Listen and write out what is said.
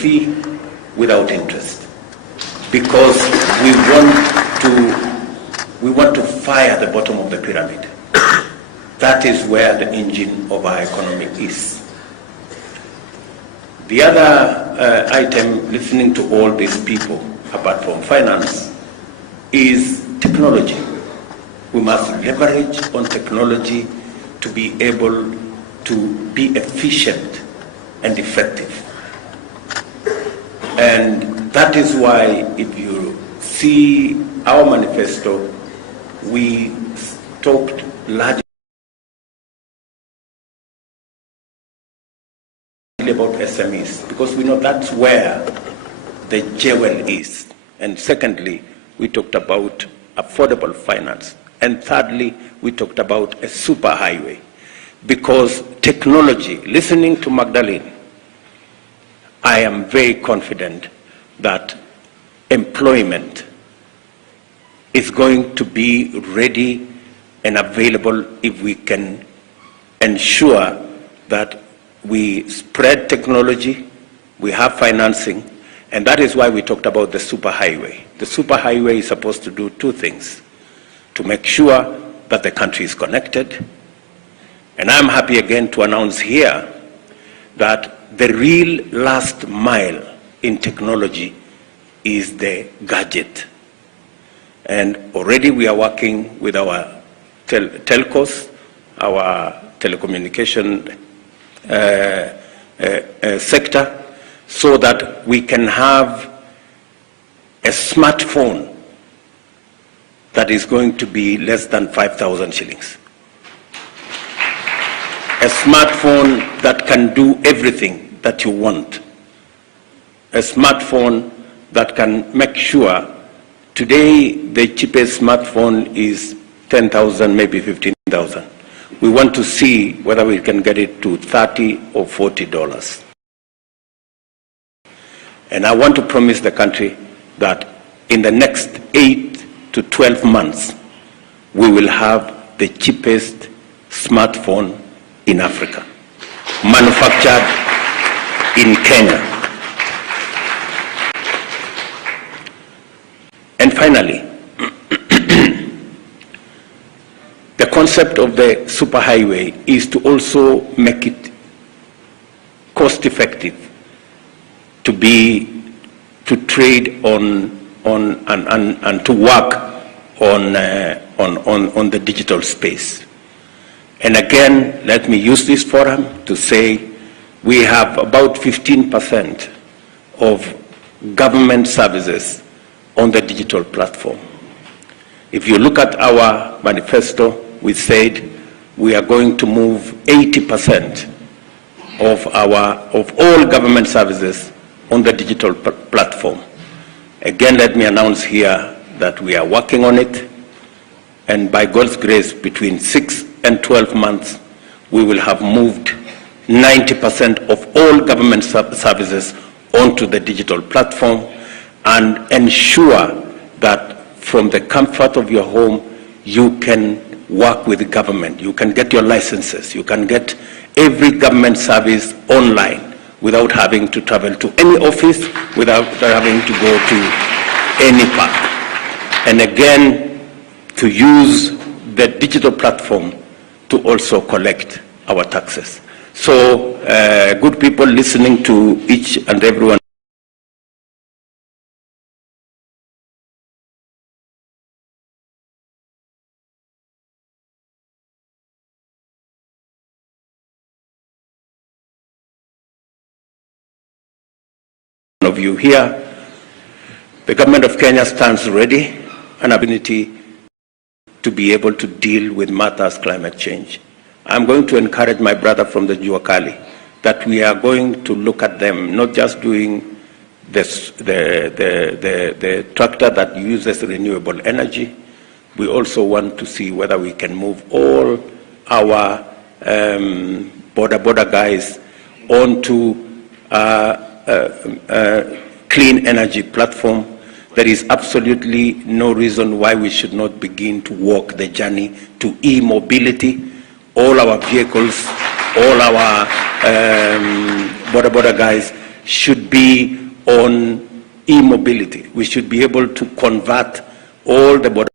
fee without interest, because we want to fire the bottom of the pyramid. That is where the engine of our economy is. The other item, listening to all these people, apart from finance, is technology. We must leverage on technology to be able to be efficient and effective. And that is why, if you see our manifesto, we talked largely about SMEs, because we know that's where the jewel is. And secondly, we talked about affordable finance. And thirdly, we talked about a superhighway, because technology, listening to Magdalene, I am very confident that employment is going to be ready and available if we can ensure that we spread technology, we have financing, and that is why we talked about the superhighway. The superhighway is supposed to do two things: to make sure that the country is connected. And I'm happy again to announce here that the real last mile in technology is the gadget. And already we are working with our telcos, our telecommunication sector, so that we can have a smartphone that is going to be less than 5,000 shillings. A smartphone that can do everything that you want. A smartphone that can make sure, today the cheapest smartphone is 10,000, maybe 15,000. We want to see whether we can get it to $30 or $40. And I want to promise the country that in the next 8 to 12 months, we will have the cheapest smartphone in Africa, manufactured in Kenya. And finally, the concept of the superhighway is to also make it cost-effective to trade on and to work on the digital space. And again, let me use this forum to say we have about 15% of government services on the digital platform. If you look at our manifesto, we said we are going to move 80% of all government services on the digital platform. Again, let me announce here that we are working on it, and by God's grace, between 6 and 12 months, we will have moved 90% of all government services onto the digital platform, and ensure that from the comfort of your home, you can work with the government. You can get your licenses. You can get every government service online without having to travel to any office, without having to go to any park. And again, to use the digital platform to also collect our taxes. So, good people listening to each and everyone of you here, the government of Kenya stands ready and ability to be able to deal with matters climate change. I'm going to encourage my brother from the Juakali that we are going to look at them, not just doing this, the tractor that uses renewable energy. We also want to see whether we can move all our border guys onto clean energy platform. There is absolutely no reason why we should not begin to walk the journey to e-mobility. All our vehicles, all our border guys should be on e-mobility. We should be able to convert all the border